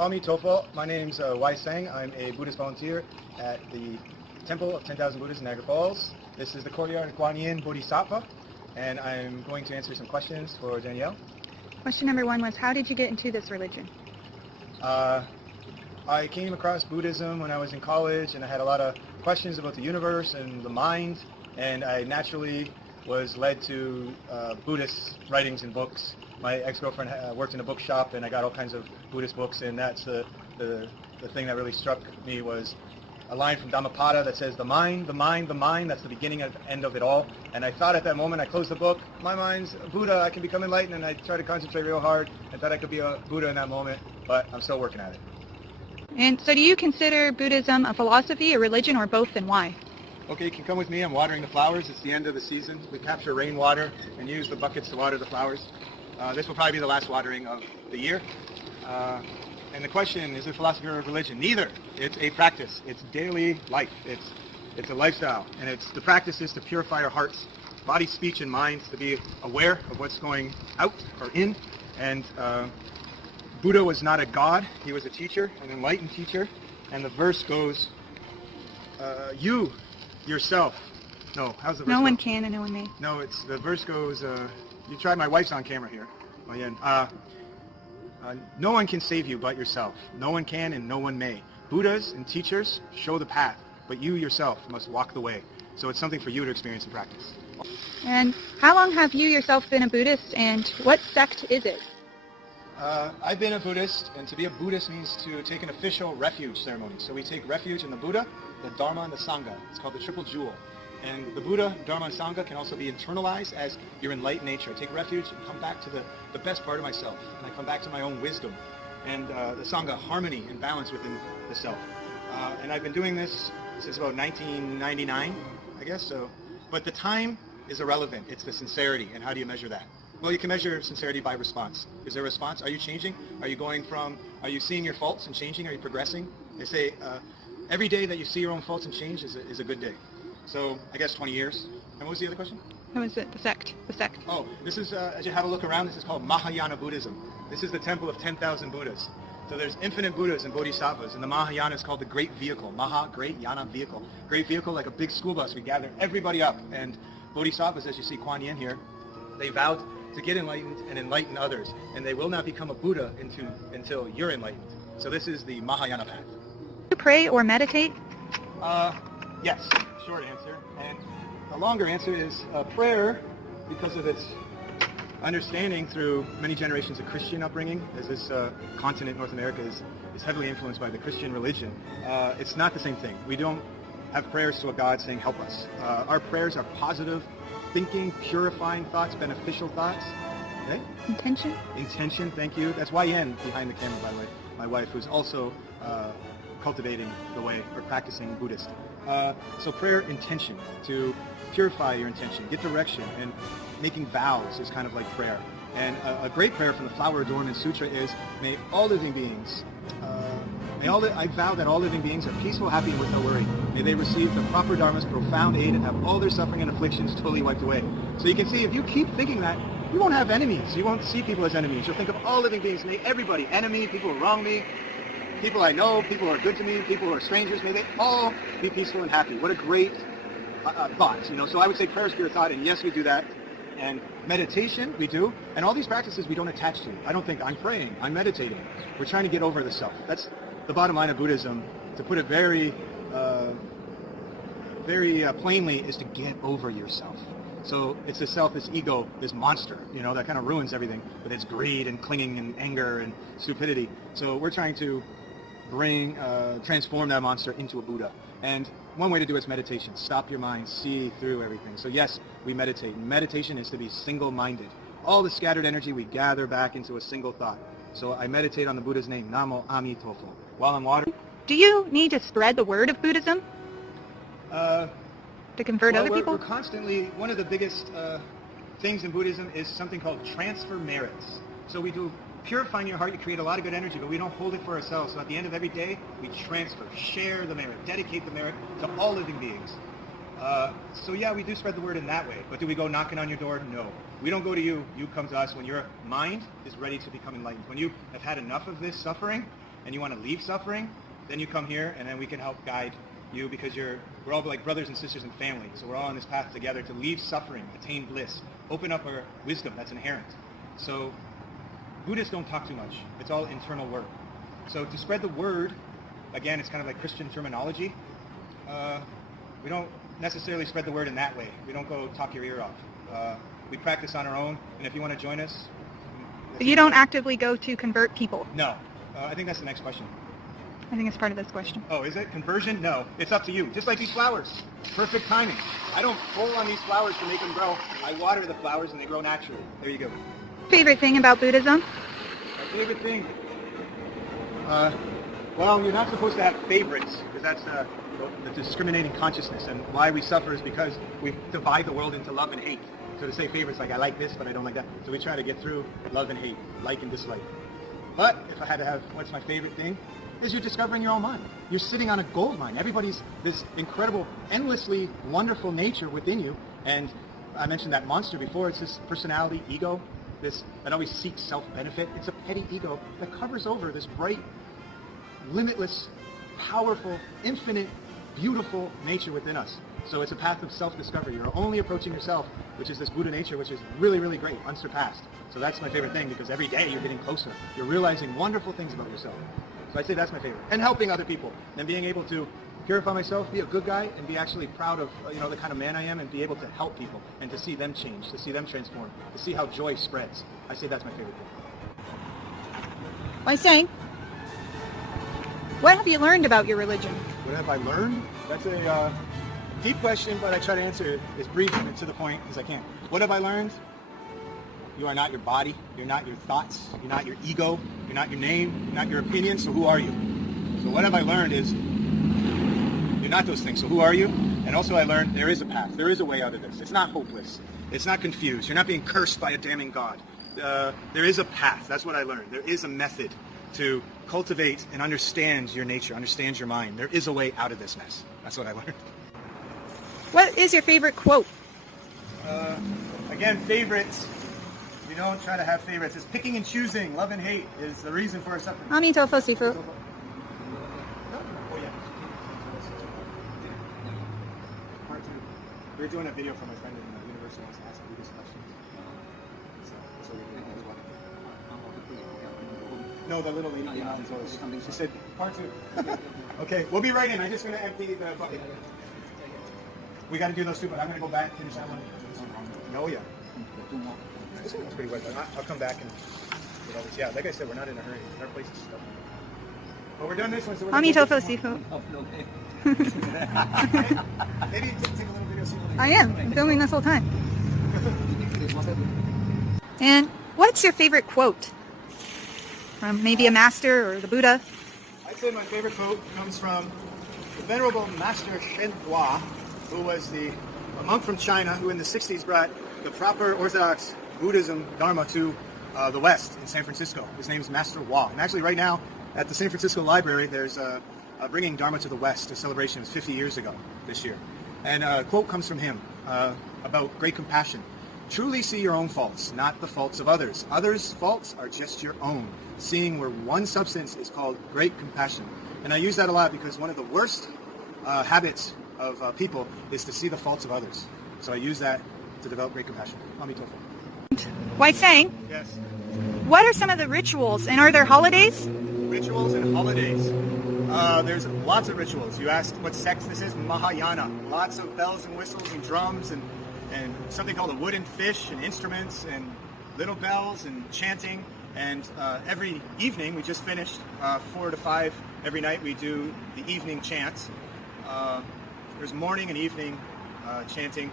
Ami Tofo. My name's Wai Sang. I'm a Buddhist volunteer at the Temple of 10,000 Buddhas in Niagara Falls. This is the courtyard of Guan Yin Bodhisattva, and I'm going to answer some questions for Danielle. Question number 1 was, how did you get into this religion? I came across Buddhism when I was in college, and I had a lot of questions about the universe and the mind, and I naturally was led to Buddhist writings and books. My ex-girlfriend worked in a bookshop, and I got all kinds of Buddhist books, and that's the thing that really struck me was a line from Dhammapada that says, the mind, that's the beginning and end of it all. And I thought at that moment, I closed the book, my mind's a Buddha, I can become enlightened, and I tried to concentrate real hard. I thought I could be a Buddha in that moment, but I'm still working at it. And so do you consider Buddhism a philosophy, a religion, or both, and why? Okay, you can come with me. I'm watering the flowers. It's the end of the season. We capture rainwater and use the buckets to water the flowers. This will probably be the last watering of the year. And the question, is it philosophy or religion? Neither. It's a practice. It's daily life. It's a lifestyle. And the practice is to purify our hearts, body, speech, and mind, to be aware of what's going out or in. And Buddha was not a god. He was a teacher, an enlightened teacher. And the verse goes, you yourself. No, how's the verse No go? one can and no one may. No, the verse goes, you try, my wife's on camera here. No one can save you but yourself. No one can and no one may. Buddhas and teachers show the path, but you yourself must walk the way. So it's something for you to experience and practice. And how long have you yourself been a Buddhist, and what sect is it? I've been a Buddhist, and to be a Buddhist means to take an official refuge ceremony. So we take refuge in the Buddha, the Dharma, and the Sangha. It's called the Triple Jewel. And the Buddha, Dharma, and Sangha can also be internalized as your enlightened nature. I take refuge and come back to the best part of myself. And I come back to my own wisdom. And the Sangha, harmony and balance within the self. And I've been doing this since about 1999, I guess. So, but the time is irrelevant. It's the sincerity. And how do you measure that? Well, you can measure sincerity by response. Is there a response? Are you changing? Are you seeing your faults and changing? Are you progressing? They say every day that you see your own faults and change is a good day. So I guess 20 years. And what was the other question? What was it? The sect. Oh, this is, as you have a look around, this is called Mahayana Buddhism. This is the temple of 10,000 Buddhas. So there's infinite Buddhas and Bodhisattvas, and the Mahayana is called the Great Vehicle. Maha, great, Yana, vehicle. Great vehicle, like a big school bus. We gather everybody up. And Bodhisattvas, as you see Kuan Yin here, they vowed to get enlightened and enlighten others. And they will not become a Buddha until you're enlightened. So this is the Mahayana path. Do you pray or meditate? Yes, short answer. And the longer answer is prayer, because of its understanding through many generations of Christian upbringing, as this continent, North America, is heavily influenced by the Christian religion. It's not the same thing. We don't have prayers to a God saying, help us. Our prayers are positive thinking, purifying thoughts, beneficial thoughts. Okay? Intention, thank you. That's Yen behind the camera, by the way, my wife, who's also cultivating the way, or practicing Buddhist. So prayer, intention, to purify your intention, get direction, and making vows is kind of like prayer. And a great prayer from the Flower Adornment Sutra is, may all living beings, I vow that all living beings are peaceful, happy, and with no worry. May they receive the proper Dharma's profound aid and have all their suffering and afflictions totally wiped away. So you can see, if you keep thinking that, you won't have enemies. You won't see people as enemies. You'll think of all living beings, may everybody, enemy, people who wrong me, people I know, people who are good to me, people who are strangers, may they all be peaceful and happy. What a great thought, So I would say prayer is pure thought, and yes, we do that. And meditation, we do. And all these practices we don't attach to. I don't think I'm praying, I'm meditating. We're trying to get over the self. That's the bottom line of Buddhism. To put it very plainly, is to get over yourself. So it's the self, this ego, this monster, that kind of ruins everything with its greed and clinging and anger and stupidity. So we're trying to transform that monster into a Buddha. And one way to do it is meditation. Stop your mind, see through everything. So yes, we meditate. Meditation is to be single-minded. All the scattered energy we gather back into a single thought. So I meditate on the Buddha's name, Namo Ami Tofo. While I'm watering. Do you need to spread the word of Buddhism? To convert other people? We're constantly, one of the biggest things in Buddhism is something called transfer merits. So we do purifying your heart, you create a lot of good energy, but we don't hold it for ourselves. So at the end of every day, we transfer, share the merit, dedicate the merit to all living beings. So yeah, we do spread the word in that way. But do we go knocking on your door? No. We don't go to you. You come to us when your mind is ready to become enlightened. When you have had enough of this suffering, and you want to leave suffering, then you come here, and then we can help guide you, because we're all like brothers and sisters and family. So we're all on this path together to leave suffering, attain bliss, open up our wisdom that's inherent. So Buddhists don't talk too much. It's all internal work. So to spread the word, again, it's kind of like Christian terminology. We don't necessarily spread the word in that way. We don't go talk your ear off. We practice on our own, and if you want to join us... You don't actively go to convert people? No. I think that's the next question. I think it's part of this question. Oh, is it? Conversion? No. It's up to you. Just like these flowers. Perfect timing. I don't pull on these flowers to make them grow. I water the flowers and they grow naturally. There you go. Favorite thing about Buddhism? My favorite thing? Well, you're not supposed to have favorites, because that's the discriminating consciousness, and why we suffer is because we divide the world into love and hate. So to say favorites, like I like this, but I don't like that. So we try to get through love and hate, like and dislike. But if I had to have, what's my favorite thing? Is you're discovering your own mind. You're sitting on a gold mine. Everybody's this incredible, endlessly wonderful nature within you. And I mentioned that monster before. It's this personality, ego, this that always seeks self-benefit. It's a petty ego that covers over this bright, limitless, powerful, infinite, beautiful nature within us. So it's a path of self-discovery. You're only approaching yourself, which is this Buddha nature, which is really, really great, unsurpassed. So that's my favorite thing, because every day you're getting closer. You're realizing wonderful things about yourself. So I'd say that's my favorite. And helping other people, and being able to purify myself, be a good guy, and be actually proud of the kind of man I am, and be able to help people, and to see them change, to see them transform, to see how joy spreads. I say that's my favorite thing. Wai Sang, what have you learned about your religion? What have I learned? That's a deep question, but I try to answer it as brief and to the point as I can. What have I learned? You are not your body. You're not your thoughts. You're not your ego. You're not your name. You're not your opinion. So who are you? So what have I learned is you're not those things. So who are you? And also I learned there is a path. There is a way out of this. It's not hopeless. It's not confused. You're not being cursed by a damning God. There is a path. That's what I learned. There is a method to cultivate and understand your nature, understand your mind. There is a way out of this mess. That's what I learned. What is your favorite quote? Again, favorites. We don't try to have favorites. It's picking and choosing. Love and hate is the reason for our suffering. Amitofo Sifu. Oh, yeah. Part two. We were doing a video for my friend in the university wants to ask me this question. So that's what we're doing as well. No, the little lady came she said, part two. Okay, we'll be right in. I'm just going to empty the bucket. We got to do those two, but I'm going to go back and finish that one. No, yeah. This one's pretty wet, but I'll come back and get all this. Yeah, like I said, we're not in a hurry. Our place is stuff. But we're done this one, so we're Amitofo Sifu. Oh, no. Maybe take a little video. I am. I'm filming this whole time. And what's your favorite quote? From maybe a master or the Buddha? I'd say my favorite quote comes from the Venerable Master Shen Hua, who was a monk from China who in the 60s brought the proper Orthodox Buddhism, Dharma, to the West in San Francisco. His name is Master Hua. And actually right now at the San Francisco Library there's bringing Dharma to the West, a celebration. It was 50 years ago this year. And a quote comes from him about great compassion. Truly see your own faults, not the faults of others. Others' faults are just your own. Seeing where one substance is called great compassion. And I use that a lot because one of the worst habits of people is to see the faults of others. So I use that to develop great compassion. Amitofo. Wai Sang, Yes. what are some of the rituals, and are there holidays? Rituals and holidays. There's lots of rituals. You asked what sect this is, Mahayana. Lots of bells and whistles and drums and something called a wooden fish and instruments and little bells and chanting. And every evening, we just finished 4 to 5 every night, we do the evening chants. There's morning and evening chanting.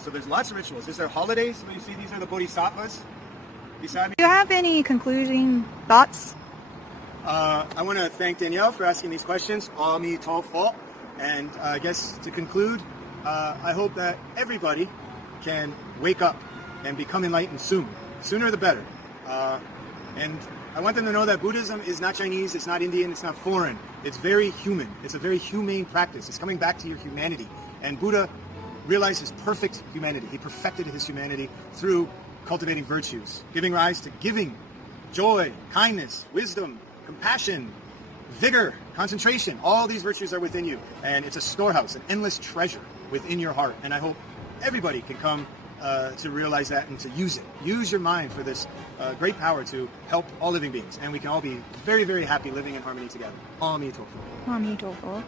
So there's lots of rituals. Is there holidays? You see, these are the bodhisattvas beside me. Do you have any concluding thoughts? I want to thank Danielle for asking these questions. Amitofo. And I guess to conclude, I hope that everybody can wake up and become enlightened soon. Sooner the better. And I want them to know that Buddhism is not Chinese, it's not Indian, it's not foreign. It's very human. It's a very humane practice. It's coming back to your humanity. And Buddha realized his perfect humanity. He perfected his humanity through cultivating virtues, giving rise to giving, joy, kindness, wisdom, compassion, vigor, concentration. All these virtues are within you, and it's a storehouse, an endless treasure within your heart. And I hope everybody can come to realize that and to use it. Use your mind for this great power to help all living beings, and we can all be very, very happy living in harmony together. 阿弥陀佛。阿弥陀佛。